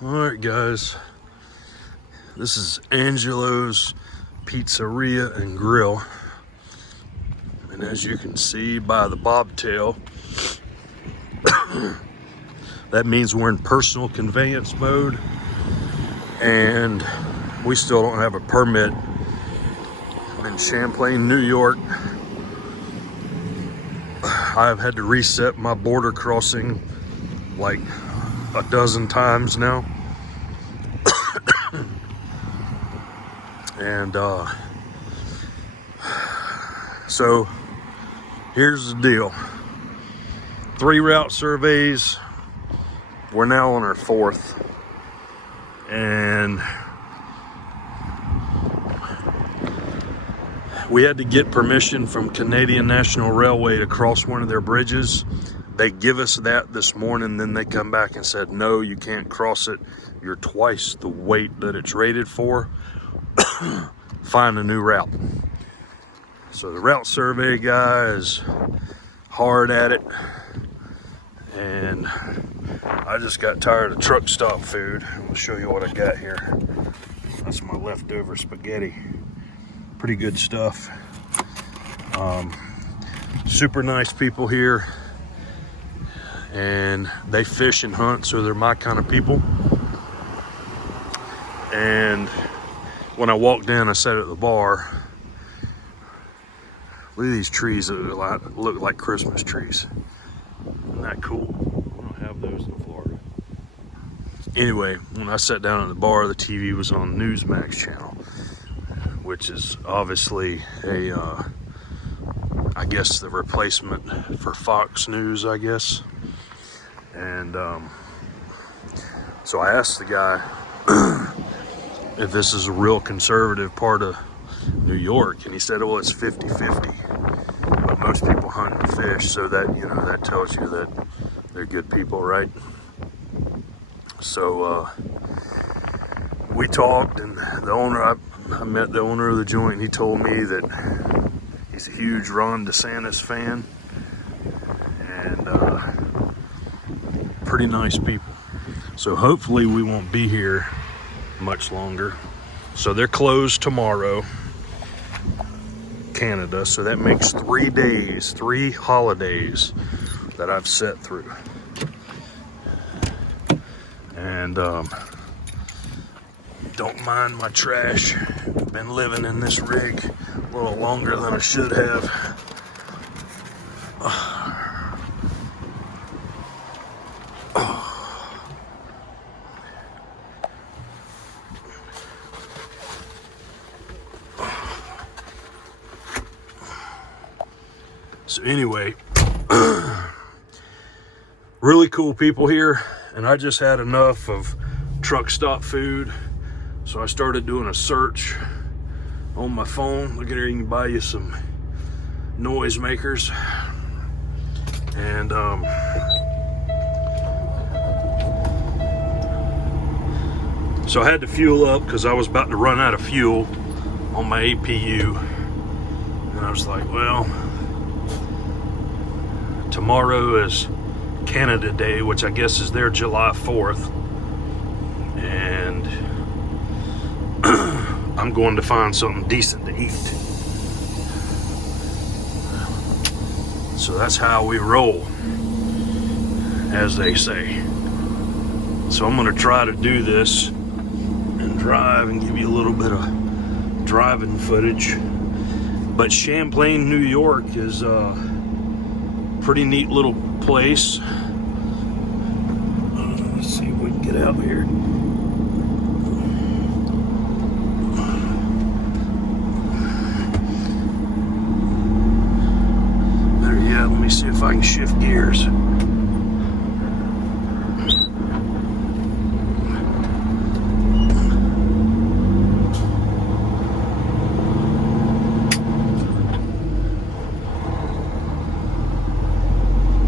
Alright guys, this is Angelo's Pizzeria and Grill, and as you can see by the bobtail, that means we're in personal conveyance mode, and we still don't have a permit. I'm in Champlain, New York. I've had to reset my border crossing like a dozen times now. And so here's the deal. 3 route surveys. We're now on our 4th. And we had to get permission from Canadian National Railway to cross one of their bridges. They give us that this morning, then they come back and said, no, you can't cross it. You're twice the weight that it's rated for. Find a new route. So the route survey guy is hard at it. And I just got tired of truck stop food. I'll show you what I got here. That's my leftover spaghetti. Pretty good stuff. Super nice people here. And they fish and hunt, so they're my kind of people. And when I walked in, I sat at the bar. Look at these trees that look like Christmas trees. Isn't that cool? We don't have those in Florida. Anyway, when I sat down at the bar, the TV was on Newsmax channel, which is obviously I guess the replacement for Fox News, I guess. And so I asked the guy if this is a real conservative part of New York, and he said, well, it's 50-50, but most people hunt and fish, so that, you know, that tells you that they're good people, right? So we talked, and the owner, I met the owner of the joint, and he told me that he's a huge Ron DeSantis fan, and pretty nice people. So hopefully we won't be here much longer. So they're closed tomorrow, Canada, so that makes 3 days, 3 holidays that I've set through. And don't mind my trash. I've been living in this rig a little longer than I should have. So anyway, really cool people here, and I just had enough of truck stop food, so I started doing a search on my phone. Look at here, you can buy you some noise makers. And so I had to fuel up because I was about to run out of fuel on my APU, and I was like, well, tomorrow is Canada Day, which I guess is their July 4th. And I'm going to find something decent to eat. So that's how we roll, as they say. So I'm going to try to do this and drive and give you a little bit of driving footage. But Champlain, New York is pretty neat little place. Let's see if we can get out here. Better yet, let me see if I can shift gears.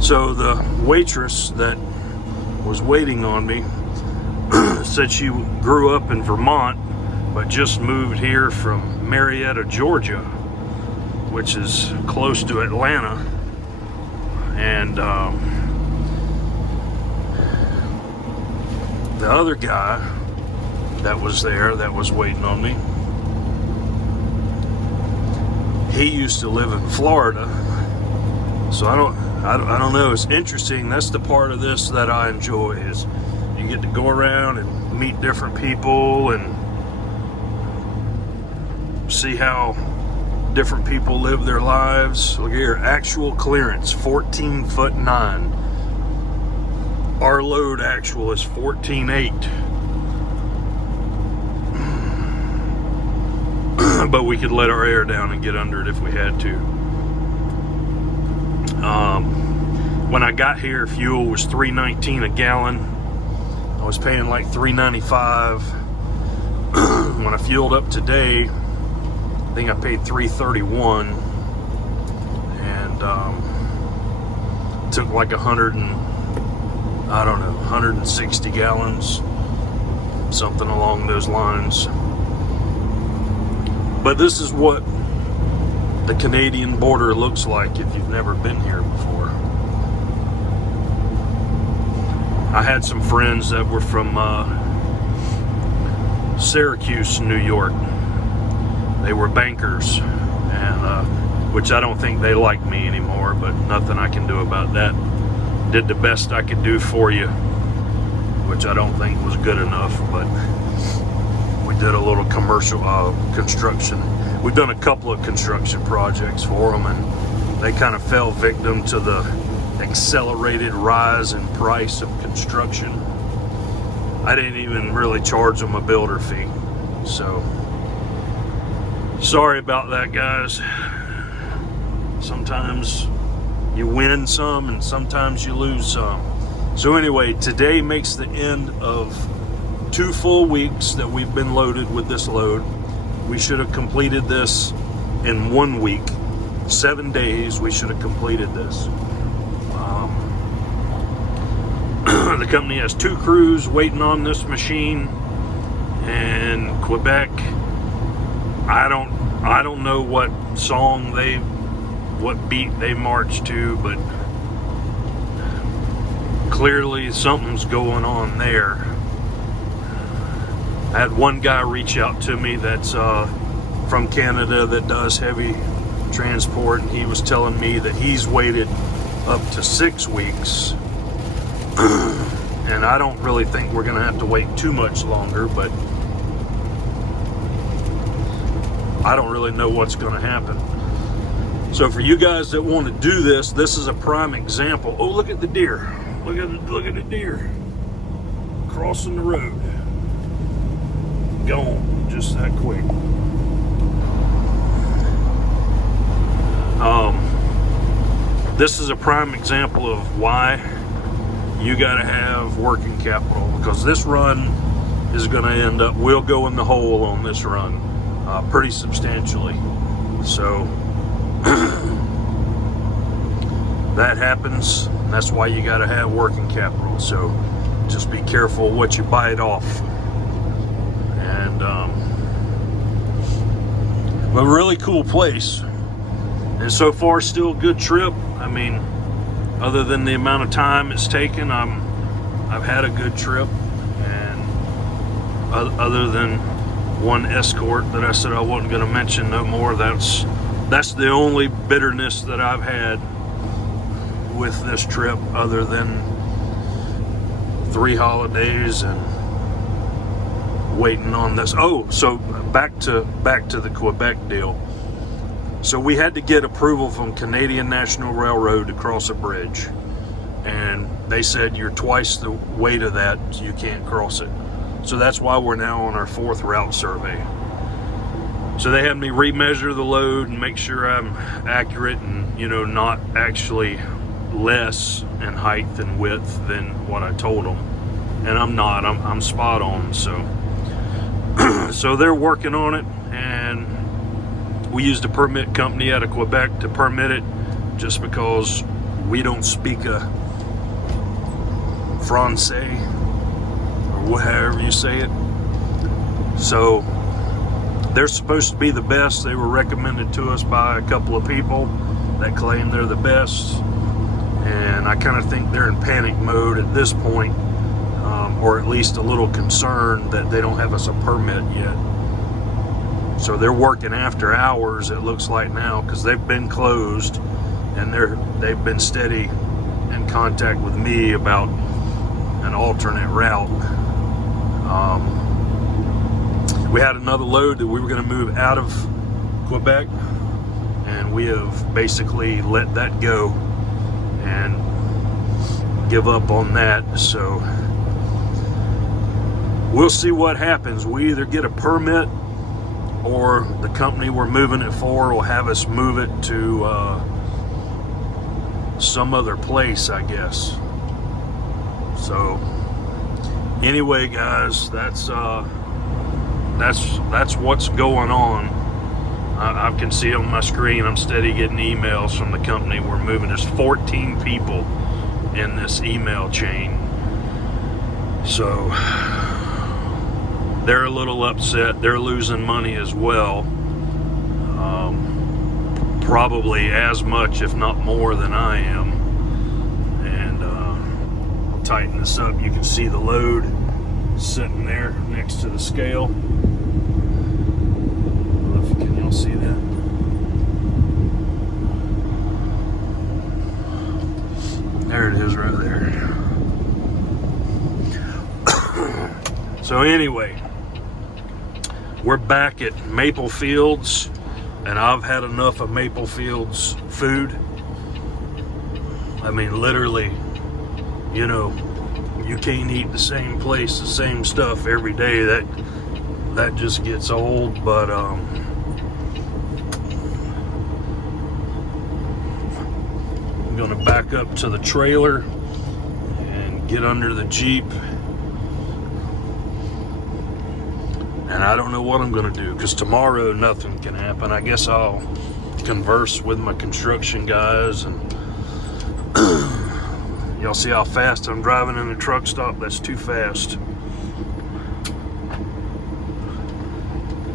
So the waitress that was waiting on me said she grew up in Vermont, but just moved here from Marietta, Georgia, which is close to Atlanta. And the other guy that was there, that was waiting on me, he used to live in Florida. So I don't know. It's interesting. That's the part of this that I enjoy, is you get to go around and meet different people and see how different people live their lives. Look here, actual clearance 14'9". Our load actual is 14'8". But we could let our air down and get under it if we had to. When I got here, fuel was $3.19 a gallon. I was paying like $3.95. When I fueled up today, I think I paid $3.31, and took like 160 gallons, something along those lines. But this is what the Canadian border looks like if you've never been here before. I had some friends that were from Syracuse, New York. They were bankers, and which I don't think they like me anymore, but nothing I can do about that. Did the best I could do for you, which I don't think was good enough, but we did a little commercial construction. We've done a couple of construction projects for them, and they kind of fell victim to the accelerated rise in price of construction. I didn't even really charge them a builder fee, so sorry about that, guys. Sometimes you win some and sometimes you lose some. So anyway, today makes the end of 2 full weeks that we've been loaded with this load. We should have completed this in 1 week. 7 days we should have completed this. The company has 2 crews waiting on this machine, and Quebec, I don't know what song what beat they march to, but clearly something's going on there. I had one guy reach out to me that's from Canada that does heavy transport, and he was telling me that he's waited up to 6 weeks. And I don't really think we're gonna have to wait too much longer, but I don't really know what's gonna happen. So for you guys that want to do this, this is a prime example. Oh, look at the deer. Look at the deer crossing the road. Gone just that quick. This is a prime example of why you got to have working capital, because this run is going to end up, we'll go in the hole on this run pretty substantially. So that happens. That's why you got to have working capital. So just be careful what you bite off. And but a really cool place, and so far still a good trip. I mean, other than the amount of time it's taken, I've had a good trip, and other than one escort that I said I wasn't going to mention no more, that's the only bitterness that I've had with this trip, other than 3 holidays and waiting on this. Oh, so back to the Quebec deal. So we had to get approval from Canadian National Railroad to cross a bridge, and they said you're twice the weight of that, so you can't cross it. So that's why we're now on our 4th route survey. So they had me remeasure the load and make sure I'm accurate and, you know, not actually less in height and width than what I told them. And I'm not. I'm spot on. So so they're working on it, and we used a permit company out of Quebec to permit it, just because we don't speak a Francais, or however you say it. So they're supposed to be the best. They were recommended to us by a couple of people that claim they're the best, and I kind of think they're in panic mode at this point. or at least a little concerned that they don't have us a permit yet. So they're working after hours, it looks like now, because they've been closed, and they've been steady in contact with me about an alternate route. We had another load that we were going to move out of Quebec, and we have basically let that go and give up on that. So we'll see what happens. We either get a permit, or the company we're moving it for will have us move it to some other place, I guess. So anyway, guys, that's what's going on. I can see on my screen, I'm steady getting emails from the company we're moving. There's 14 people in this email chain. So they're a little upset. They're losing money as well. Probably as much, if not more, than I am. And I'll tighten this up. You can see the load sitting there next to the scale. Can y'all see that? There it is right there. So anyway, we're back at Maple Fields, and I've had enough of Maple Fields food. I mean, literally, you know, you can't eat the same place, the same stuff every day. That just gets old. But I'm gonna back up to the trailer and get under the Jeep. And I don't know what I'm gonna do, because tomorrow nothing can happen. I guess I'll converse with my construction guys, and y'all see how fast I'm driving in the truck stop? That's too fast.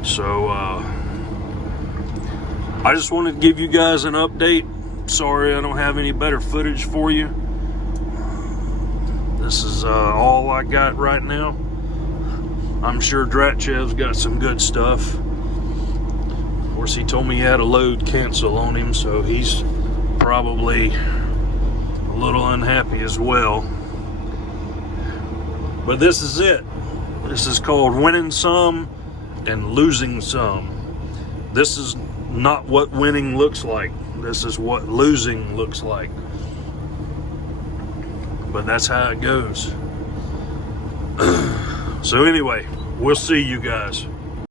So I just wanted to give you guys an update. Sorry I don't have any better footage for you. This is all I got right now. I'm sure Dratchev's got some good stuff. Of course, he told me he had a load cancel on him, so he's probably a little unhappy as well. But this is it. This is called winning some and losing some. This is not what winning looks like. This is what losing looks like. But that's how it goes. So anyway, we'll see you guys.